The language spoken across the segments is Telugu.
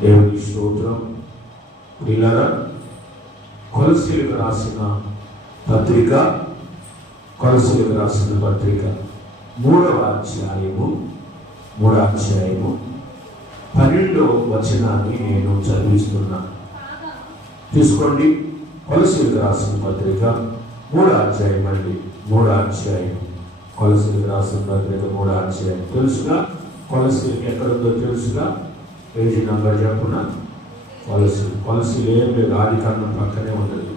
దేవుని స్తోత్రం. ప్రియులారా, కొలస్సీలకు రాసిన పత్రిక 3వ అధ్యాయము 12వ వచనాన్ని నేను చదివిస్తున్నా. తీసుకోండి. కొలస్సీలకు రాసిన పత్రిక 3వ అధ్యాయం అండి. 3వ అధ్యాయం కొలస్సీలకు రాసిన పత్రిక 3వ అధ్యాయం. తెలుసుగా కొలస్సీలకు ఎక్కడుందో తెలుసుగా? పేజీ నంబర్ చెప్పున. కొలస్సీలు ఏం లేదు, ఆదికాండం పక్కనే ఉంటుంది.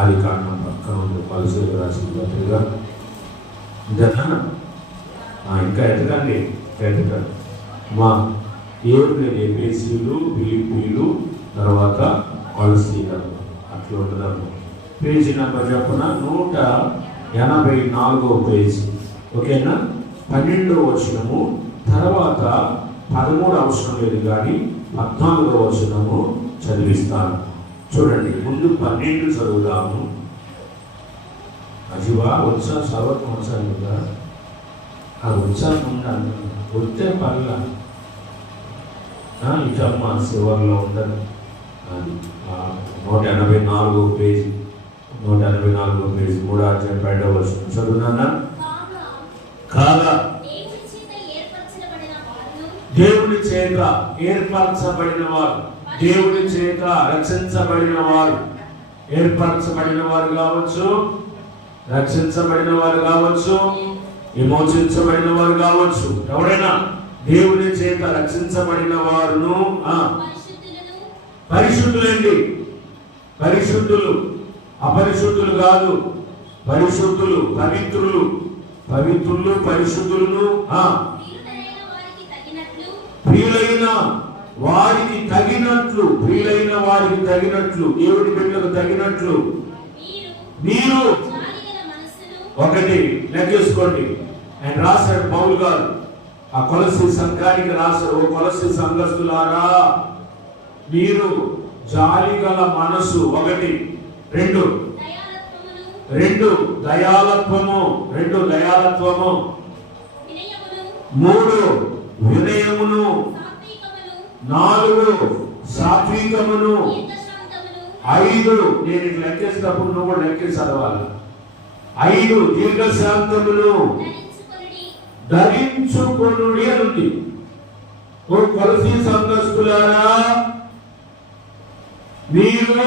ఆదికాండం పక్కన ఉంటుంది కొలస్సీలకు రాసిన పత్రిక. ఇదన్నా ఇంకా ఎదగండి, ఎదగండి మా ఏం లేదు. ఎఫెసీయులు, ఫిలిప్పీయులు, తర్వాత కొలస్సీలు అట్లా ఉంటుందమ్మా. పేజీ నెంబర్ చెప్పున 184వ పేజీ. ఓకేనా? 12వ వచనము తర్వాత 13 అవసరం లేదు కానీ 14వ వచనము చదివిస్తాను. చూడండి, ముందు 12 చదువుదాము. అజివా వచ్చా చదవటం వచ్చాను కదా, అది వచ్చాను ఉండాలి. వచ్చే పనుల ఇటమ్మ శివర్లో ఉండదు. అది 184వ పేజీ 184వ పేజీ 3వ అధ్యాయం 12వ వచనం చదువునా? కాగా దేవుని చేత ఏర్పరచబడిన వారు, దేవుని చేత రక్షించబడిన వారు, ఏర్పరచబడిన వారు కావచ్చు, రక్షించబడిన వారు కావచ్చు, విమోచించబడిన వారు కావచ్చు. ఎవరైనా దేవుని చేత రక్షించబడిన వారును పరిశుద్ధులండి. పరిశుద్ధులు, అపరిశుద్ధులు కాదు. పరిశుద్ధులు, పవిత్రులు, పరిశుద్ధులను ప్రియులైన వారికి తగినట్లు దేవుడి బిడ్డలకు తగినట్లు మీరు ఒకటి లెక్కేసుకోండి. ఆయన రాశాడు పౌలు గారు ఆ కొలస్సీ సంఘానికి రాశారు. ఓ కొలస్సీ సంఘస్థులారా, మీరు జాలి గల మనసు, 1 2 దయాలత్వము, 3 వినయమును, 4 సాత్వికమును, 5 నేను లెక్కేసినప్పుడు నువ్వు కూడా లెక్కేసి చదవాలి. 5 దీర్ఘశాంతమును ధరించుకొనుడి అని ఉంది. ఓ కొలస్సీ సంఘస్థులారా, మీరు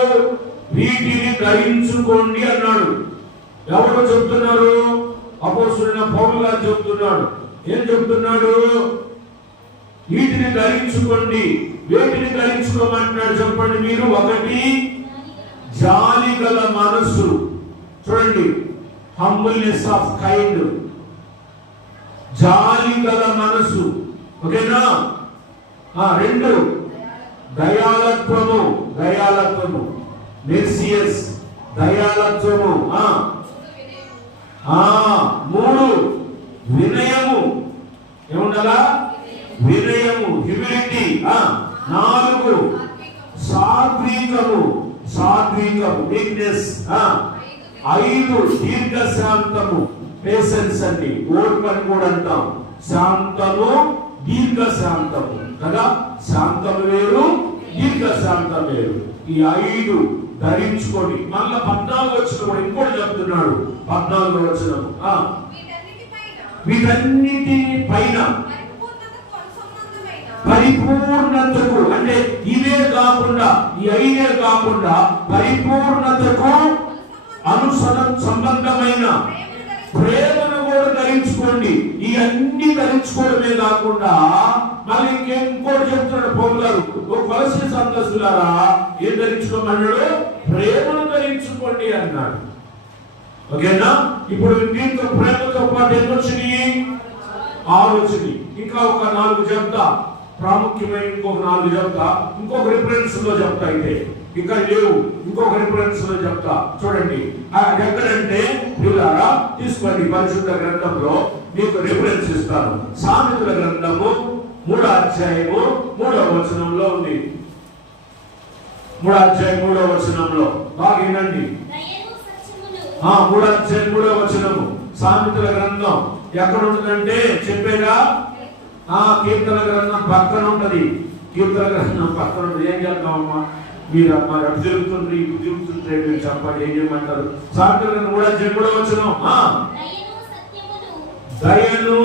వీటిని ధరించుకోండి అన్నాడు. ఎవరు చెప్తున్నారు? అపోస్తలుడైన పౌలు గారు చెప్తున్నాడు. ఏం చెప్తున్నాడు? వీటిని ధరించుకోండి. వేటిని ధరించుకోమంటున్నాడు చెప్పండి మీరు? 1 జాలి గల మనస్సు. చూడండి, హంబుల్నెస్ ఆఫ్ కైండ్, జాలి గల మనస్సు. ఓకేనా? 2 దయాలత్వము, మెర్సియస్, దయాలత్వము. 3 వినయము, ఏముండాలా? వినయము, హ్యూమిలిటీ. 4 సాత్వికము, వీక్నెస్. 5 దీర్ఘశాంతము, పేషెన్స్ అండి, ఓర్పని కూడా అంటాం. శాంతము, దీర్ఘశాంతము కదా. శాంతము వేరు, దీర్ఘశాంతం వేరు. ఈ 5 ధరించుకోండి. మళ్ళా 14వ వచనం కూడా ఇంకోటి చెప్తున్నాడు. 14వ వచనం, వీటన్నిటి పైన పరిపూర్ణతకు, అంటే ఇవే కాకుండా, ఈ 5 కాకుండా పరిపూర్ణతకు సంబంధమైన ప్రేమను కూడా ధరించుకోండి. ఈ అన్ని ధరించుకోవడమే కాకుండా మళ్ళీ ఇంకోటి చెప్తున్నాడు పౌలు గారు. ఓ కొలస్సీ సంఘస్థులారా, ఏం ధరించుకోమన్నాడు? ప్రేమను ధరించుకోండి అన్నాడు. ఓకేనా? ఇప్పుడు దీంతో ప్రేమతో పాటు ఎన్ని వచ్చినాయి? 6 వచ్చినాయి. ఇంకా ఒక 4 చెప్తా, ప్రాముఖ్యమైన ఇంకొక 4 చెప్తా. ఇంకొక రిఫరెన్స్ లో చెప్తా. అయితే ఇంకా లేవు, ఇంకొక రిఫరెన్స్ లో చెప్తా. చూడండి, ఎక్కడంటే ప్రియులారా తీసుకోండి, పరిశుద్ధ గ్రంథంలో మీకు రిఫరెన్స్ ఇస్తాను. సామెతల గ్రంథము 3వ అధ్యాయము 3వ వచనంలో ఉంది. 3వ అధ్యాయం 3వ వచనంలో బాగా వినండి. 3వ అధ్యాయం 3వ వచనము సామెతల గ్రంథం ఎక్కడ ఉంటుందంటే చెప్పేగా కీర్తన గ్రంథం పక్కన ఉంటది. కీర్తన గ్రంథం పక్కన ఏం చేద్దామమ్మా, మీరు అమ్మ అటు తిరుగుతుండ్రు ఇటు తిరుగుతుంటే మీరు చెప్పండి ఏం చేయమంటారు? సామెతల గ్రంథం 3:3 దయను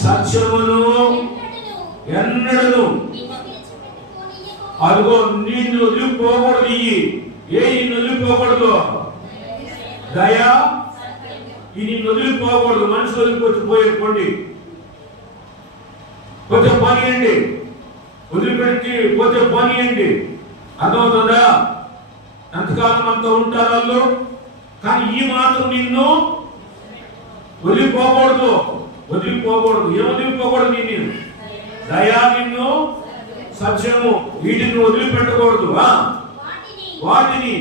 సత్యమును ఎన్నడను అదిగో నిన్ను వదిలిపోకూడదు. నిన్ను వదిలిపోకూడదు. దయ ఈ నిన్ను వదిలిపోకూడదు. మనిషి వదిలిపోయి కొంచెం పోనీయండి, వదిలిపెట్టి పోతే పోనీయండి. అర్థమవుతుందా? ఎంతకాలం అంతా ఉంటారు వాళ్ళు. కానీ ఈ మాత్రం నిన్ను వదిలిపోకూడదు. ఏం వదిలిపోకూడదు? నిన్ను దయా, నిన్ను సత్యము, వీటిని వదిలిపెట్టకూడదు. వాటిని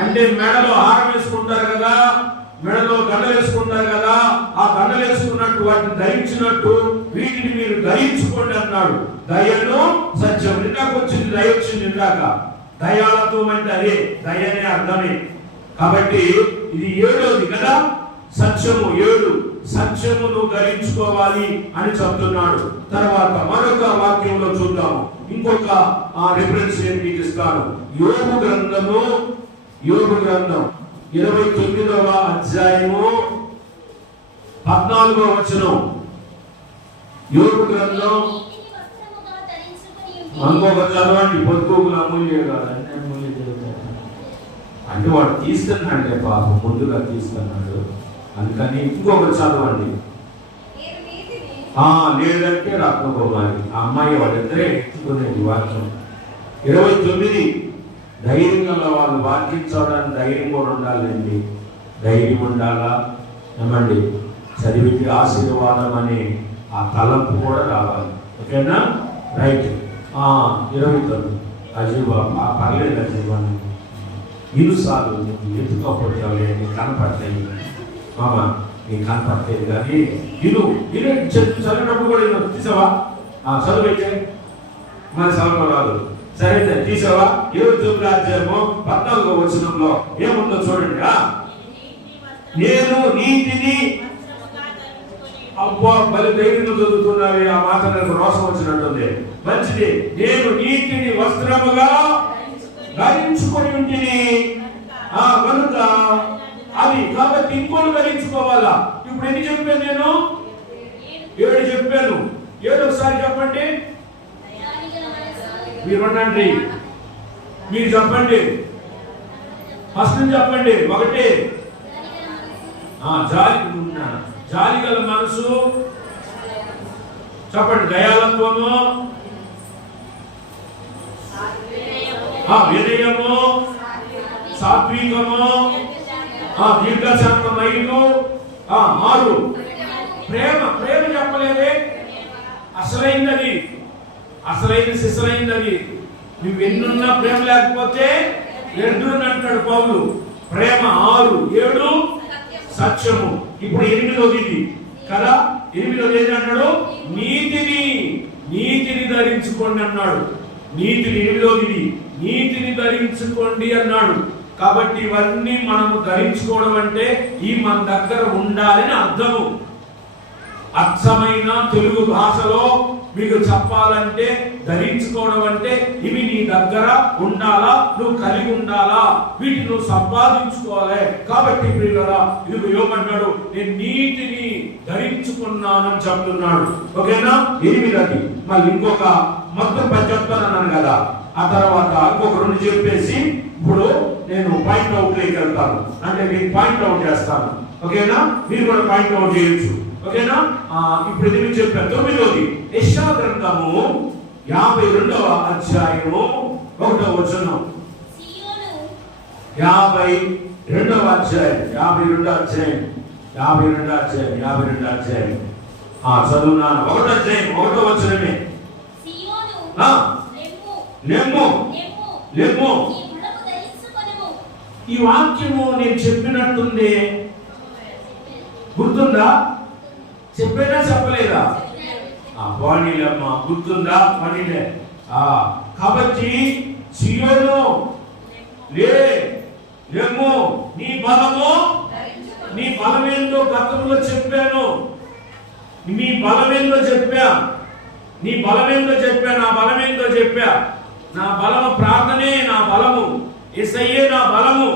అంటే మెడలో హారం వేసుకుంటారు కదా, మెడలో దండలు వేసుకుంటారు కదా, ఆ దండలు వేసుకున్నట్టు వాటిని ధరించినట్టు వీటిని మీరు ధరించుకోండి అన్నాడు. దయను సత్యం. ఇందాక వచ్చింది దయ, వచ్చింది ఇందాక. దయాలత్వం అంటే అదే, దయనే అర్థమే. కాబట్టి ఇది 7వది కదా, సత్యము 7. సత్యమును ధరించుకోవాలి అని చెప్తున్నాడు. తర్వాత మరొక వాక్యంలో చూద్దాము. ఇంకొక రిఫరెన్స్ నేను మీకు ఇస్తాను. యోబు గ్రంథం 29వ అధ్యాయము 14వ వచనం. యోబు గ్రంథం ఇంకొక చదవండి. పొద్దుకోకులు అమూల్య కాదు అంటే వాడు తీసుకున్నాడే పాపం, ముందుగా తీసుకున్నాడు. అందుకని ఇంకొకటి చదవండి. లేదంటే రత్నకుమారి ఆ అమ్మాయి వాళ్ళిద్దరే ఎత్తుకునేది వాక్యం. 29 ధైర్యంగా వాళ్ళు వాక్యం చదవడానికి ధైర్యం కూడా ఉండాలండి. ధైర్యం ఉండాలా ఏమండి? చదివితే ఆశీర్వాదం అనే ఆ తలంపు కూడా రావాలి. ఓకేనా? రైట్. 29 అజీబాబు పర్లేదు అజీబాబు ఇరుసార్లు ఎత్తుకోకపోతే కనపడతాయి మామ, నీకు కనపడతాయి కానీ చదివినప్పుడు కూడా తీసావా? చదువు మరి చదవడం రాదు. సరే తీసావా? 29వ అధ్యాయము 14వ వచనంలో ఏముందో చూడండి. నేను నీతిని అబ్బా బలి ధైర్యంగా చదువుతున్నావి. ఆ మాట నాకు రోషం వచ్చినట్టుంది. మంచిది. నేను నీతిని వస్త్రముగా ధరించుకొని ఉంటిని కనుక అది. కాబట్టి ఇంకోటి ధరించుకోవాలా. ఇప్పుడు ఎన్ని చెప్పాను నేను? 7 చెప్పాను. 7 ఒకసారి చెప్పండి. మీరు అనండి, మీరు చెప్పండి. ఫస్ట్ నుంచి చెప్పండి. 1 జాలి గల మనసు చెప్పండి. దయాలత్వము, వినయము, సాత్వికము, దీర్ఘశాంతమయుడు. 6 ప్రేమ. ప్రేమ చెప్పలేదే, అసలైనది, సిసలైనది. నువ్వు ఎన్నున్నా ప్రేమ లేకపోతే ఎదురుని అంటాడు పౌలు. ప్రేమ 6. 7 సత్యము. ఇప్పుడు 8వది కదా. 8వది ఏది అన్నాడు? నీతిని ధరించుకోండి అన్నాడు. 8వది నీతిని ధరించుకోండి అన్నాడు. కాబట్టి ఇవన్నీ మనము ధరించుకోవడం అంటే ఈ మన దగ్గర ఉండాలని అర్థము. అర్థమైన తెలుగు భాషలో మీకు చెప్పాలంటే ధరించుకోవడం అంటే ఇవి నీ దగ్గర ఉండాలా, నువ్వు కలిగి ఉండాలా, వీటిని నువ్వు సంపాదించుకోవాలి. కాబట్టి ప్రియులారా, ఇది ఏమంటాడు? నేను నీతిని ధరించుకున్నానని చెప్తున్నాడు. ఓకేనా? 8. మళ్ళీ ఇంకొక మొత్తం 10 చెప్తానన్నాను కదా. ఆ తర్వాత ఇంకొక 2 చెప్పేసి ఇప్పుడు నేను పాయింట్ అవుట్ లోకి వెళ్తాను. అంటే నేను పాయింట్ అవుట్ చేస్తాను. ఓకేనా? మీరు కూడా పాయింట్ అవుట్ చేయొచ్చు. ఓకేనా? ఇప్పుడు ఇది మీకు చెప్పాను. 9వది యెషయా గ్రంథము 52వ అధ్యాయము 1వ వచనం. 52వ అధ్యాయం 52వ అధ్యాయం చదువున్నాను. 1వ అధ్యాయం 1వ వచనమే. లెమ్ము. ఈ వాక్యము నేను చెప్పినట్టుంది. గుర్తుందా? చెప్పేనా చెప్పలేదా? వాణిలమ్మా గుర్తుందా? వాణిలే. కాబట్టి సియోను లెమ్ము, నీ బలమేందో గతంలో చెప్పాను. మీ బలమేందో చెప్పా. నీ బలమేందో చెప్పా, నా బలమేందో చెప్పా. నా బలము ప్రార్థనే, నా బలము యేసయ్యే, నా బలము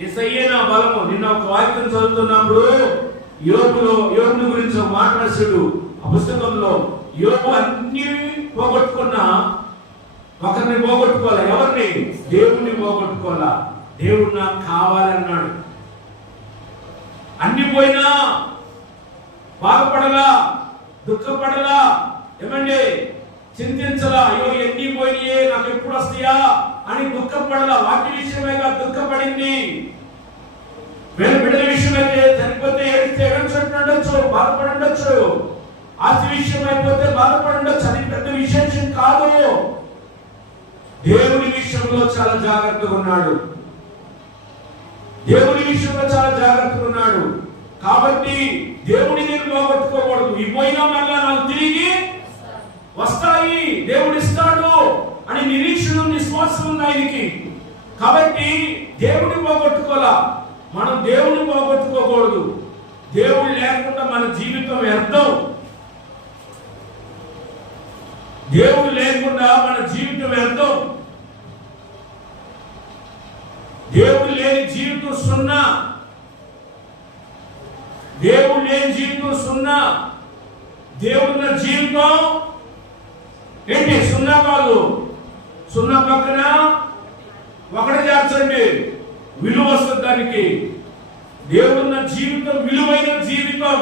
యేసయ్యే, నా బలము. నిన్న ఒక వాక్యం చదువుతున్నప్పుడు యోబుని గురించి ఒక మాట రాశాడు ఆ పుస్తకంలో. యోబు అన్ని పోగొట్టుకున్నా ఒకరిని పోగొట్టుకోవాలా. ఎవరిని? దేవుణ్ణి పోగొట్టుకోవాలా. దేవుడు నాకు కావాలన్నాడు. అన్ని పోయినా బాధపడలా, దుఃఖపడలా, ఏమండి చింతించలా. అయ్యో ఎన్ని పోయినాయే, నాకు ఎప్పుడు వస్తాయా అని దుఃఖపడలా. వాటి విషయమైగా దుఃఖపడింది. బిడ్డల విషయమైతే చనిపోతే ఏడిస్తే ఏడ్చుండొచ్చు, బాధపడుండొచ్చు. ఆస్తి విషయం అయిపోతే బాధపడుండొచ్చు. అది పెద్ద విశేషం కాదు. దేవుని విషయంలో చాలా జాగ్రత్తగా ఉన్నాడు. దేవుని విషయంలో చాలా జాగ్రత్తగా ఉన్నాడు. కాబట్టి దేవుని నేను పోగొట్టుకోకూడదు. ఈ పోయినా మళ్ళా నాకు తిరిగి వస్తాయి, దేవుడు ఇస్తాడు అని నిరీక్షణ, విశ్వాసం ఉంది ఆయనకి. కాబట్టి దేవుడిని పోగొట్టుకోవాలా. మనం దేవుడిని పోగొట్టుకోకూడదు. దేవుడు లేకుండా మన జీవితం వ్యర్థం. దేవుడు లేకుండా మన జీవితం వ్యర్థం. దేవుడు లేని జీవితం సున్నా. దేవుడు లేని జీవితం సున్నా. దేవుడున్న జీవితం ఏంటి? సున్నా కాదు. సున్నా పక్కన ఒకటి చేర్చండి, విలువ వస్తుంది దానికి. దేవుడున్న జీవితం విలువైన జీవితం.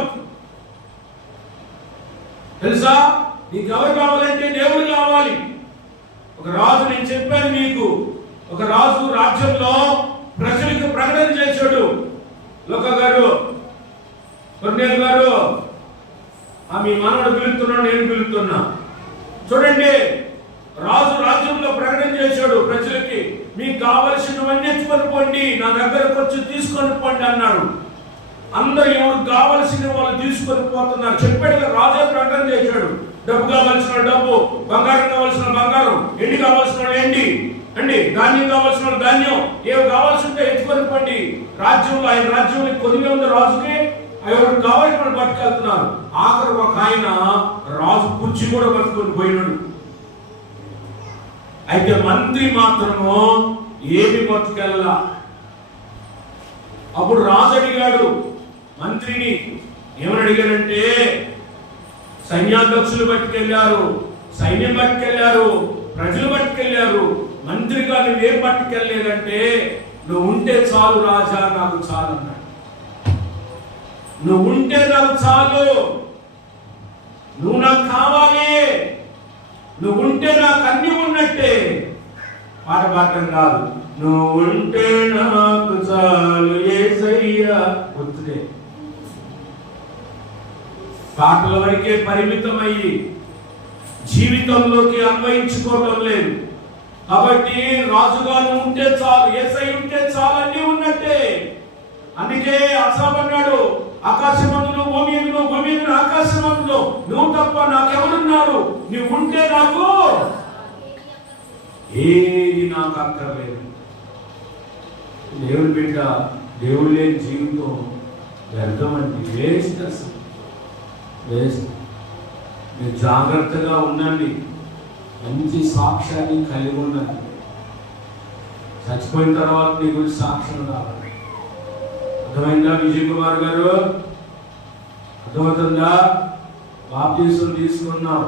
తెలుసా? నీకు ఎవరు కావాలంటే దేవుడు కావాలి. ఒక రాజు, నేను చెప్పాను మీకు, ఒక రాజు రాజ్యంలో ప్రజలకు ప్రకటన చేశాడు. లోక గారు, కొన్నేరు గారు, మీ మనవడు పిలుస్తున్నాడు, నేను పిలుతున్నా. చూడండి, రాజు రాజ్యంలో ప్రకటన చేశాడు ప్రజలకి, మీకు కావలసినవన్నీ ఎత్తుకొని పోండి, నా దగ్గరకు వచ్చి తీసుకొని పోండి అన్నాడు. అందరూ ఎవరు కావలసిన వాళ్ళు తీసుకొని పోతున్నారు. చెప్పాడు, రాజే ప్రకటన చేశాడు. డబ్బు కావాల్సిన డబ్బు, బంగారం కావాల్సిన బంగారం, ఎండి కావాల్సిన ఎండి అండి, ధాన్యం కావాల్సిన ధాన్యం, ఏవి కావాల్సి ఉంటే ఎత్తుకొని పోండి. రాజ్యంలో, ఆయన రాజ్యంలో కొద్దిగా ఉంది రాజుకి, ఎవరు కావాల్సిన వాళ్ళు పట్టుకెళ్తున్నారు. ఆఖరు ఒక ఆయన రాజు కుర్చీ కూడా పట్టుకొని పోయినాడు. అయితే మంత్రి మాత్రము ఏమి పట్టుకెళ్ళా. అప్పుడు రాజు అడిగాడు మంత్రిని. ఏమని అడిగాడంటే, సైన్యాధ్యక్షులు పట్టుకెళ్లారు, సైన్యం పట్టుకెళ్లారు, ప్రజలు పట్టుకెళ్లారు, మంత్రిగా నువ్వేం పట్టుకెళ్ళలేదంటే, నువ్వు ఉంటే చాలు రాజా, నాకు చాలు అన్నాడు. నువ్వు ఉంటే నాకు చాలు, నువ్వు నాకు కావాలి, నువ్వు ఉంటే నాకు అన్ని ఉన్నట్టే. పాట పాడటం కాదు, నువ్వు ఉంటే నాకు చాలు యేసయ్యా. వద్దులే, పాటల వరకే పరిమితమయ్యి జీవితంలోకి అన్వయించుకోవడం లేదు. కాబట్టి రాజుగా నువ్వు ఉంటే చాలు, యేసయ్య ఉంటే చాలు, అన్ని ఉన్నట్టే. అందుకే అసాబ్ అన్నాడు, ఆకాశమందులో భూమి ఎందులో, భూమి ఎందులో ఆకాశమందులో నువ్వు తప్ప నాకెవరున్నారు? నువ్వు ఉంటే నాకు ఏది నాకు అక్కర్లేదు. దేవుడు బిడ్డ, దేవుడు లేని జీవితం వ్యర్థం అండి, వేస్ట్. అసలు వేస్ట్. మీరు జాగ్రత్తగా ఉండండి, మంచి సాక్ష్యాన్ని కలిగి ఉండండి. చచ్చిపోయిన తర్వాత నీ గురించి సాక్ష్యం రావాలి. అర్థమైందా విజయ్ కుమార్ గారు? అర్థమవుతుందా? బాప్తీసం తీసుకున్నాం,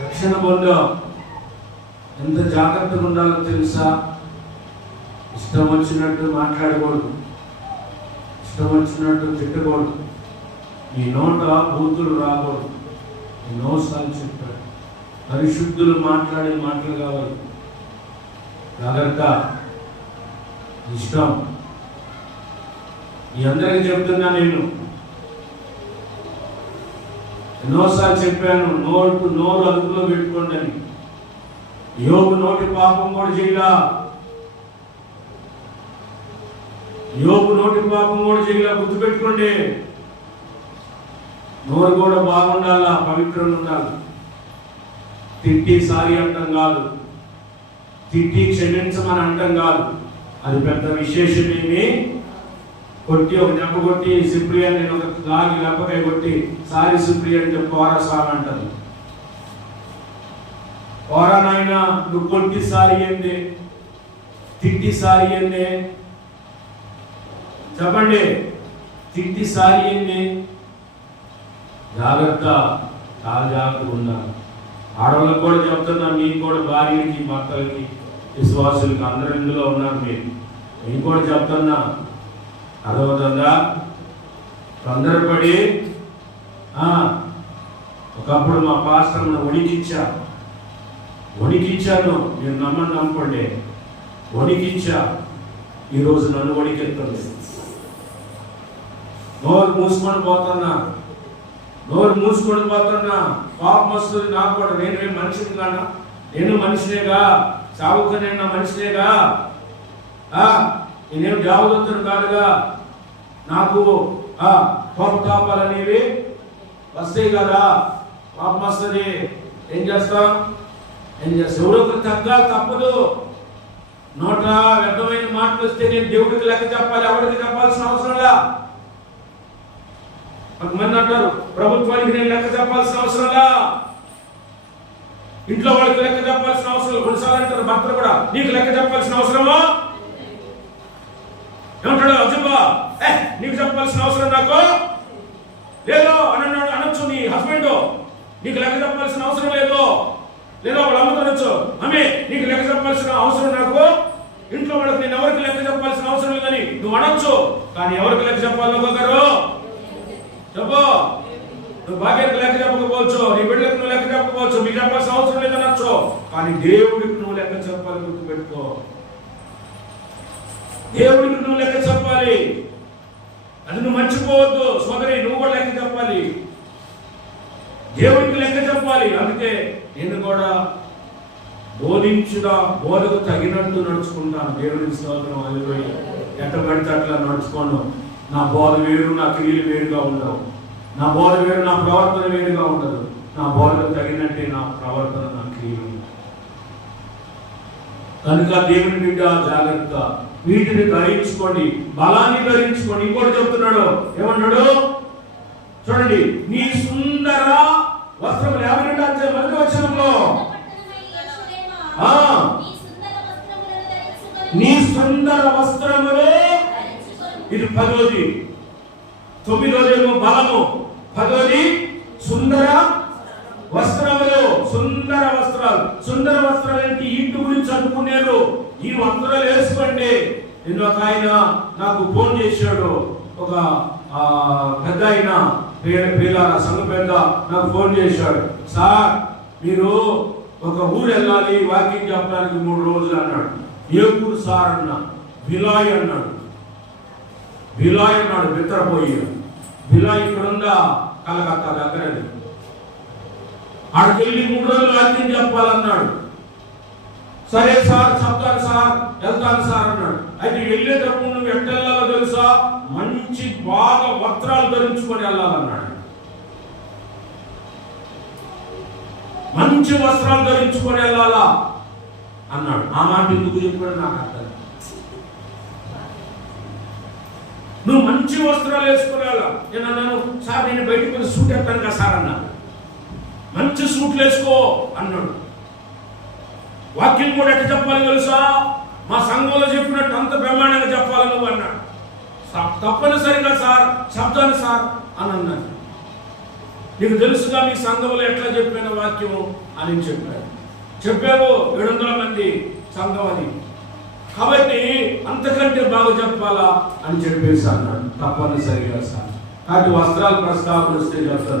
రక్షణ పొందాం, ఎంత జాగ్రత్తగా ఉండాలో తెలుసా? ఇష్టం వచ్చినట్టు మాట్లాడకూడదు, ఇష్టం వచ్చినట్టు తిట్టకూడదు, ఈ నోట బూతులు రాకూడదు. ఎన్నోసార్లు చెప్పాడు, పరిశుద్ధులు మాట్లాడే మాటలు కావాలి. జాగ్రత్త. ఇష్టం మీ అందరికీ చెప్తున్నా, నేను ఎన్నోసార్లు చెప్పాను, నోరు అదుపులో పెట్టుకోండి అని. యోబు నోటి పాపం కూడా చేయలా, యోబు నోటి పాపం కూడా చేయలా. గుర్తుపెట్టుకోండి, నోరు కూడా బాగుండాలా, పవిత్రంగా ఉండాలి. తిట్టి సారీ అంటాం కాదు, తిట్టి క్షమించమని అంటాం కాదు. అది పెద్ద విశేషమేమి. కొట్టి ఒక దెబ్బ కొట్టి సిప్రియన్, నేను ఒక లాగి లెప్పకాయ కొట్టి సారీ సిప్రియన్ చెప్పారా సార్ అంటారు. పోరా నాయన, నువ్వు కొట్టిసారి ఏంది, తిట్టిసారి ఏంది, చెప్పండి, తిట్టిసారి ఏంది? జాగ్రత్త, చాలా జాగ్రత్తగా ఉన్నారు. ఆడవాళ్ళకి కూడా చెప్తున్నా, మీకు కూడా భార్యకి, భర్తలకి, విశ్వాసులకి అందరూ ఇందులో ఉన్నారు. మీకు కూడా చెప్తున్నా, అర్థమవుతుందా? తొందరపడి ఒకప్పుడు మా పాస్టర్ను వణికించాను. మీరు నమ్మండి, వణికించా. ఈరోజు నన్ను వణికెత్తుంది. నోరు మూసుకొని పోతున్నా, పాపం వస్తుంది నాకు కూడా. నేనేం మనిషిని కానా? నేను మనిషినేగా, సావుకు నేను మనిషినేగా, నేనేం దేవదత్తును కాదుగా. నాకు కోపతాపాలనేవి వస్తాయి కదా, పాపం వస్తుంది. ఏం చేస్తాం? ఎవరో తగ్గాలి, తప్పదు. నోట వ్యర్థమైన మాటలు వస్తే నేను దేవుడికి లెక్క చెప్పాలి, ఎవరికి చెప్పాల్సిన అవసరంలా. కొంతమంది అంటారు, ప్రభుత్వానికి నేను లెక్క చెప్పాల్సిన అవసరంలా, ఇంట్లో వాళ్ళకి లెక్క చెప్పాల్సిన అవసరం. కొన్నిసార్లు అంటారు భర్తలు కూడా, నీకు లెక్క చెప్పాల్సిన అవసరమా? ఏమంటాడు అజబ్బా, నీకు చెప్పాల్సిన అవసరం నాకు లేదు అనొచ్చు నీ హస్బెండ్. నీకు లెక్క చెప్పాల్సిన అవసరం లేదు. లేదా వాళ్ళు అమ్ముతుండొచ్చు, ఆమె నీకు లెక్క చెప్పాల్సిన అవసరం నాకు, ఇంట్లో వాళ్ళకి నేను ఎవరికి లెక్క చెప్పాల్సిన అవసరం లేదని నువ్వు అనొచ్చు. కానీ ఎవరికి లెక్క చెప్పాలి గారు? చెప్పు. నువ్వు భాగ్యానికి లెక్క చెప్పకపోవచ్చు, నీ బిడ్డలకు నువ్వు లెక్క చెప్పకపోవచ్చు, మీకు చెప్పాల్సిన అవసరం లేదనొచ్చు. కానీ దేవుడికి నువ్వు లెక్క చెప్పాలి, గుర్తుపెట్టుకో. దేవుడికి నువ్వు లెక్క చెప్పాలి, అది నువ్వు మర్చిపోవద్దు. సోదరి, నువ్వు కూడా లెక్క చెప్పాలి, దేవుడికి లెక్క చెప్పాలి. అందుకే నేను కూడా బోధకు తగినట్టు నడుచుకుంటాను. దేవుడికి స్తోత్రం. హల్లెలూయా. ఎట్ట పడితే అట్లా నడుచుకోను. నా బోధ వేరు, నా క్రియలు వేరుగా ఉండవు. నా బోధ వేరు, నా ప్రవర్తన వేరుగా ఉండదు. నా బోధకు తగినట్టే నా ప్రవర్తన, నా క్రియలు. కనుక దేవుని బిడ్డ జాగ్రత్త, వీటిని ధరించుకోండి, బలాన్ని ధరించుకోండి. ఇంకోటి చెప్తున్నాడు, ఏమన్నాడు చూడండి, నీ సుందర వస్త్రములు. 52వ అధ్యాయం 1వ వచనంలో నీ సుందర వస్త్రములు. ఇది 10వది. 9వదేమో బలము, 10వది సుందర వస్త్రములు. సుందర వస్త్రాలు. సుందర వస్త్రాలు ఏంటి? ఇంటి గురించి అనుకున్నారు. ఈ వస్త్రాలు వేసుకోండి. నిన్న ఒక ఆయన నాకు ఫోన్ చేశాడు, ఒక పెద్ద ఆయన, సంఘ పెద్ద నాకు ఫోన్ చేశాడు. సార్, మీరు ఒక ఊరు వెళ్ళాలి, వాకింగ్ చెప్పడానికి 3 రోజులు అన్నాడు. ఏ ఊరు సార్ అన్నా? బిలాయ్ అన్నాడు. బిత్రపోయి. బిలాయ్ ఇక్కడుందా? కలకత్తా దగ్గరది. ఆడికి వెళ్ళి 3 రోజులు వాకింగ్ చెప్పాలన్నాడు. సరే సార్, చెప్తాను సార్, వెళ్తాను సార్ అన్నాడు. అయితే వెళ్ళేటప్పుడు నువ్వు ఎట్ట వెళ్ళాలో తెలుసా? మంచి బాగా వస్త్రాలు ధరించుకొని వెళ్ళాలన్నాడు. మంచి వస్త్రాలు ధరించుకొని వెళ్ళాలా అన్నాడు. ఆ మాట ఎందుకు చెప్పాడు నాకు అర్థం. నువ్వు మంచి వస్త్రాలు వేసుకుని వెళ్ళా. నేను అన్నాను, సార్ నేను బయటకు సూట్ ఎత్తాను కదా సార్ అన్నాను. మంచి సూట్లు వేసుకో అన్నాడు. వాక్యం కూడా ఎట్లా చెప్పాలి తెలుసా? మా సంఘంలో చెప్పినట్టు అంత బ్రహ్మాండంగా చెప్పాలి నువ్వు అన్నాడు. తప్పనిసరిగా సార్, శబ్దాన్ని సార్ అని అన్నాడు. నీకు తెలుసుగా మీ సంఘంలో ఎట్లా చెప్పిన వాక్యము అని చెప్పాడు. చెప్పావు 700 మంది సంఘం అది, కాబట్టి అంతకంటే బాగా చెప్పాలా అని చెప్పేసి అన్నాడు. తప్పనిసరిగా సార్. కాబట్టి వస్త్రాలు ప్రస్తావన వస్తే చెప్తారు.